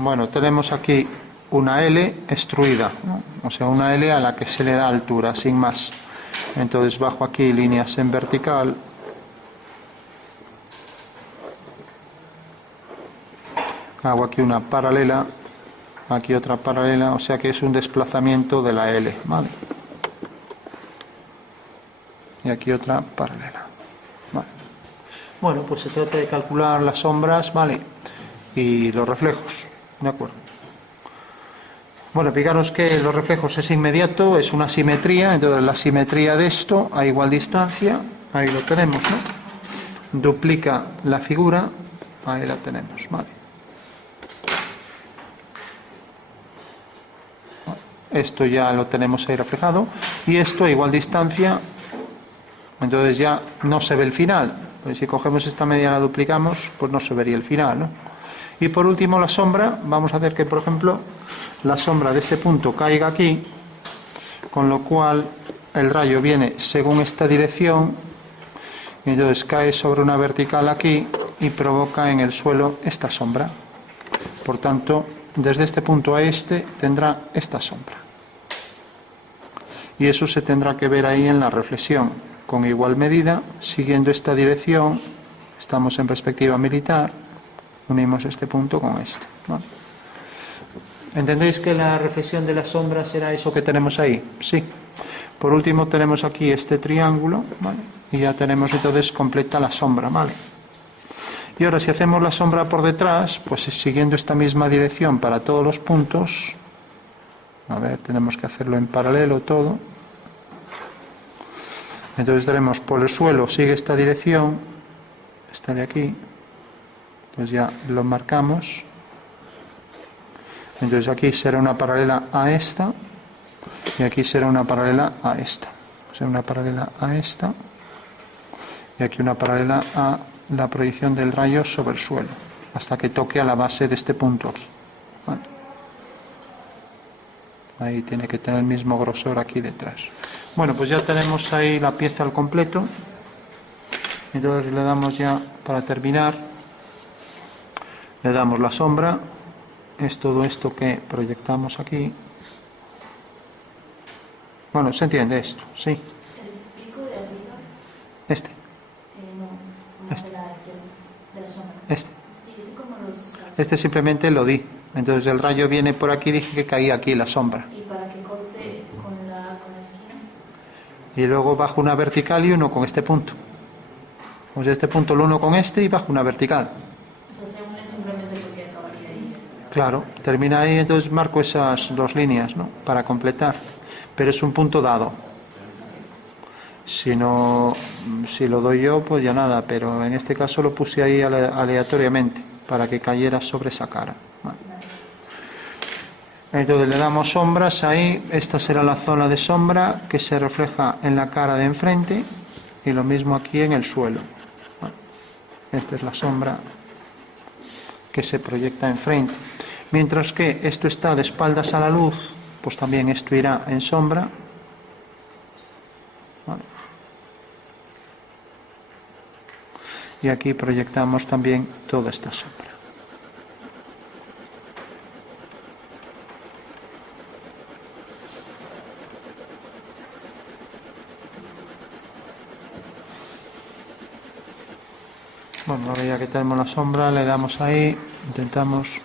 Bueno, tenemos aquí una L extruida, ¿no? O sea, una L a la que se le da altura, sin más. Entonces bajo aquí líneas en vertical. Hago aquí una paralela, aquí otra paralela, o sea que es un desplazamiento de la L, ¿vale? Y aquí otra paralela, ¿vale? Bueno, pues se trata de calcular las sombras, ¿vale? Y los reflejos, ¿de acuerdo? Bueno, fijaros que los reflejos es inmediato, es una simetría, entonces la simetría de esto a igual distancia, ahí lo tenemos, ¿no? Duplica la figura, ahí la tenemos, ¿vale? Esto ya lo tenemos ahí reflejado, y esto a igual distancia, entonces ya no se ve el final, pues si cogemos esta media y la duplicamos, pues no se vería el final, ¿no? Y por último la sombra, vamos a hacer que por ejemplo la sombra de este punto caiga aquí, con lo cual el rayo viene según esta dirección, y entonces cae sobre una vertical aquí y provoca en el suelo esta sombra. Por tanto, desde este punto a este tendrá esta sombra. Y eso se tendrá que ver ahí en la reflexión, con igual medida, siguiendo esta dirección, estamos en perspectiva militar, unimos este punto con este, ¿vale? ¿Entendéis que la reflexión de las sombras será eso que tenemos ahí? Sí. Por último tenemos aquí este triángulo, ¿vale? Y ya tenemos entonces completa la sombra, ¿vale? Y ahora si hacemos la sombra por detrás, pues siguiendo esta misma dirección para todos los puntos, a ver, tenemos que hacerlo en paralelo todo. Entonces tenemos por el suelo, sigue esta dirección, esta de aquí, entonces ya lo marcamos. Entonces aquí será una paralela a esta, y aquí será una paralela a esta. O sea, una paralela a esta, y aquí una paralela a la proyección del rayo sobre el suelo, hasta que toque a la base de este punto aquí, ¿vale? Ahí tiene que tener el mismo grosor aquí detrás. Bueno, pues ya tenemos ahí la pieza al completo. Entonces le damos ya, para terminar, le damos la sombra. Es todo esto que proyectamos aquí. Bueno, ¿se entiende esto? Sí. ¿El pico de arriba? Este. No, este. de la sombra. Este. Sí, es como los... Este simplemente lo di. Entonces el rayo viene por aquí, dije que caía aquí la sombra. Y para que corte con la esquina. Y luego bajo una vertical y uno con este punto. Pues este punto el uno con este y bajo una vertical. O sea, es simplemente porque acabaría ahí. Claro, termina ahí, entonces marco esas dos líneas, ¿no? Para completar. Pero es un punto dado. Si no, si lo doy yo, pues ya nada, pero en este caso lo puse ahí aleatoriamente para que cayera sobre esa cara. Vale. Entonces le damos sombras ahí, esta será la zona de sombra que se refleja en la cara de enfrente y lo mismo aquí en el suelo. Vale. Esta es la sombra que se proyecta enfrente. Mientras que esto está de espaldas a la luz, pues también esto irá en sombra. Vale. Y aquí proyectamos también toda esta sombra. Bueno, ahora ya que tenemos la sombra, le damos ahí, intentamos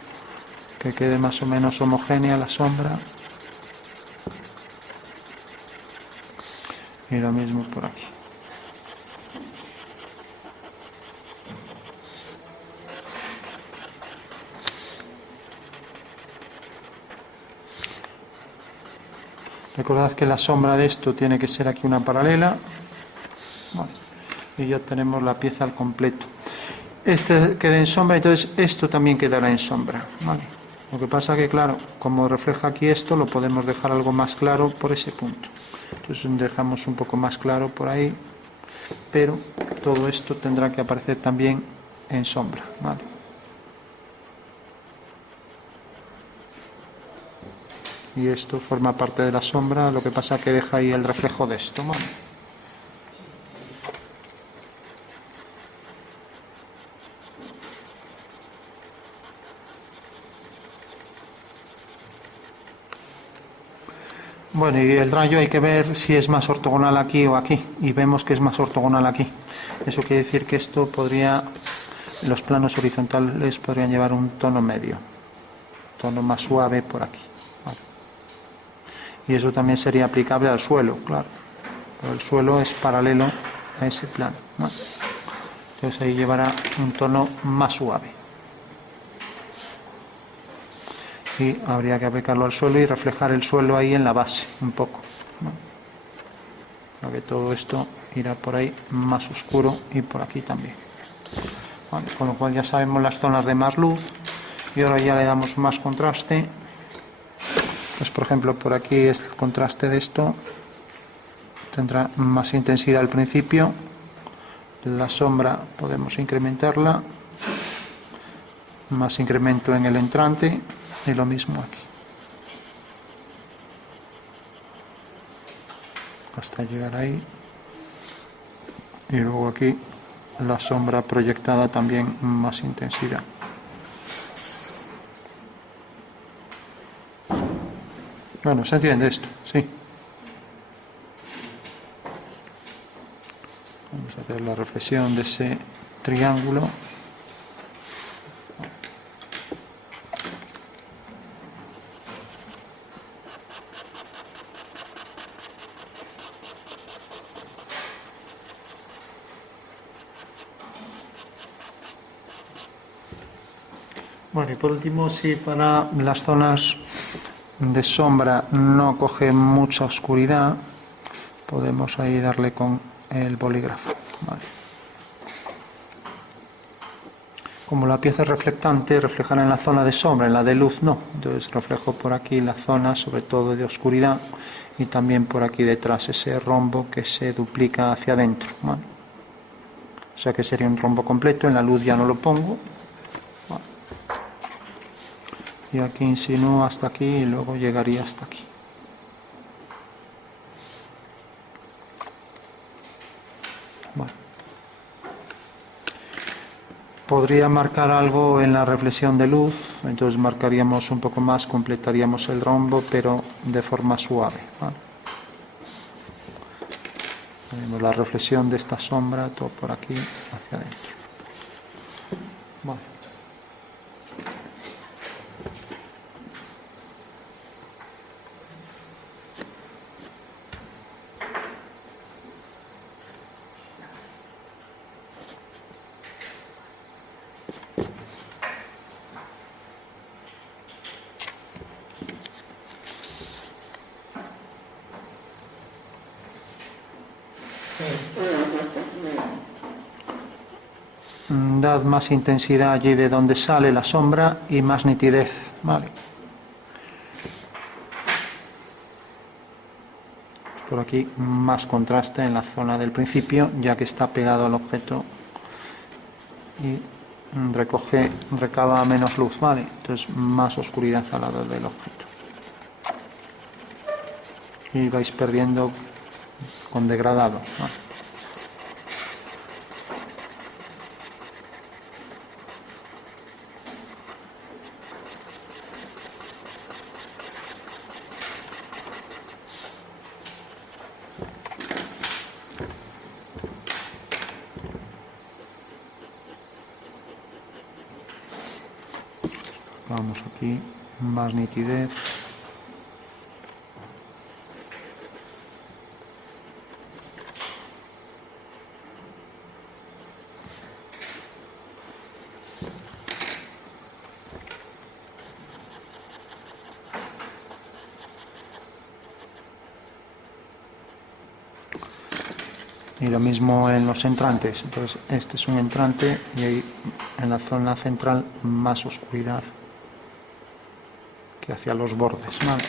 que quede más o menos homogénea la sombra. Y lo mismo por aquí. Recordad que la sombra de esto tiene que ser aquí una paralela. Vale. Y ya tenemos la pieza al completo. Este queda en sombra, entonces esto también quedará en sombra. Vale. Lo que pasa que, claro, como refleja aquí esto, lo podemos dejar algo más claro por ese punto. Entonces dejamos un poco más claro por ahí, pero todo esto tendrá que aparecer también en sombra. Vale. Y esto forma parte de la sombra, lo que pasa que deja ahí el reflejo de esto, ¿vale? Bueno, y el rayo hay que ver si es más ortogonal aquí o aquí, y vemos que es más ortogonal aquí. Eso quiere decir que esto podría, los planos horizontales podrían llevar un tono medio, tono más suave por aquí. Vale. Y eso también sería aplicable al suelo, claro. Pero el suelo es paralelo a ese plano. Vale. Entonces ahí llevará un tono más suave. Y habría que aplicarlo al suelo y reflejar el suelo ahí en la base, un poco. Vale. Para que todo esto irá por ahí más oscuro y por aquí también. Vale, con lo cual ya sabemos las zonas de más luz y ahora ya le damos más contraste. Pues por ejemplo por aquí es el contraste de esto, tendrá más intensidad al principio, la sombra podemos incrementarla, más incremento en el entrante y lo mismo aquí, hasta llegar ahí. Y luego aquí la sombra proyectada también más intensidad. Bueno, ¿se entiende esto? Sí. Vamos a hacer la reflexión de ese triángulo. Bueno, y por último, si para las zonas de sombra no coge mucha oscuridad, podemos ahí darle con el bolígrafo. Vale. Como la pieza es reflectante, reflejará en la zona de sombra, en la de luz no. Entonces reflejo por aquí la zona, sobre todo de oscuridad, y también por aquí detrás ese rombo que se duplica hacia adentro. Vale. O sea que sería un rombo completo, en la luz ya no lo pongo. Vale. Y aquí insinúo hasta aquí y luego llegaría hasta aquí. Bueno. Podría marcar algo en la reflexión de luz, entonces marcaríamos un poco más, completaríamos el rombo, pero de forma suave. ¿Vale? Tenemos la reflexión de esta sombra, todo por aquí, hacia adentro. Vale. Dad más intensidad allí de donde sale la sombra y más nitidez. Vale. Por aquí más contraste en la zona del principio, ya que está pegado al objeto y recaba menos luz, ¿vale? Entonces más oscuridad al lado del objeto. Y vais perdiendo con degradado, ¿vale? Vamos aquí, más nitidez. Y lo mismo en los entrantes. Entonces este es un entrante y ahí en la zona central más oscuridad que hacia los bordes, ¿vale?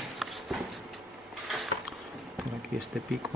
Por aquí este pico.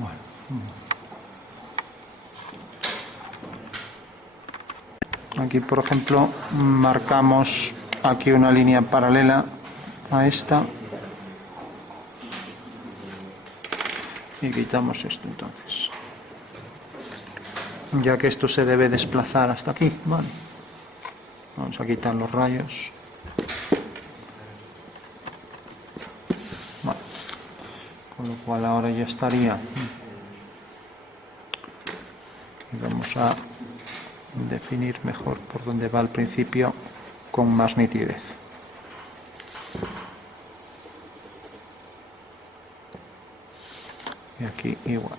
Bueno. Aquí, por ejemplo, marcamos aquí una línea paralela a esta y quitamos esto entonces, ya que esto se debe desplazar hasta aquí. Vale. Vamos a quitar los rayos. Vale. Con lo cual ahora ya estaría. Y vamos a definir mejor por dónde va al principio con más nitidez. Y aquí igual.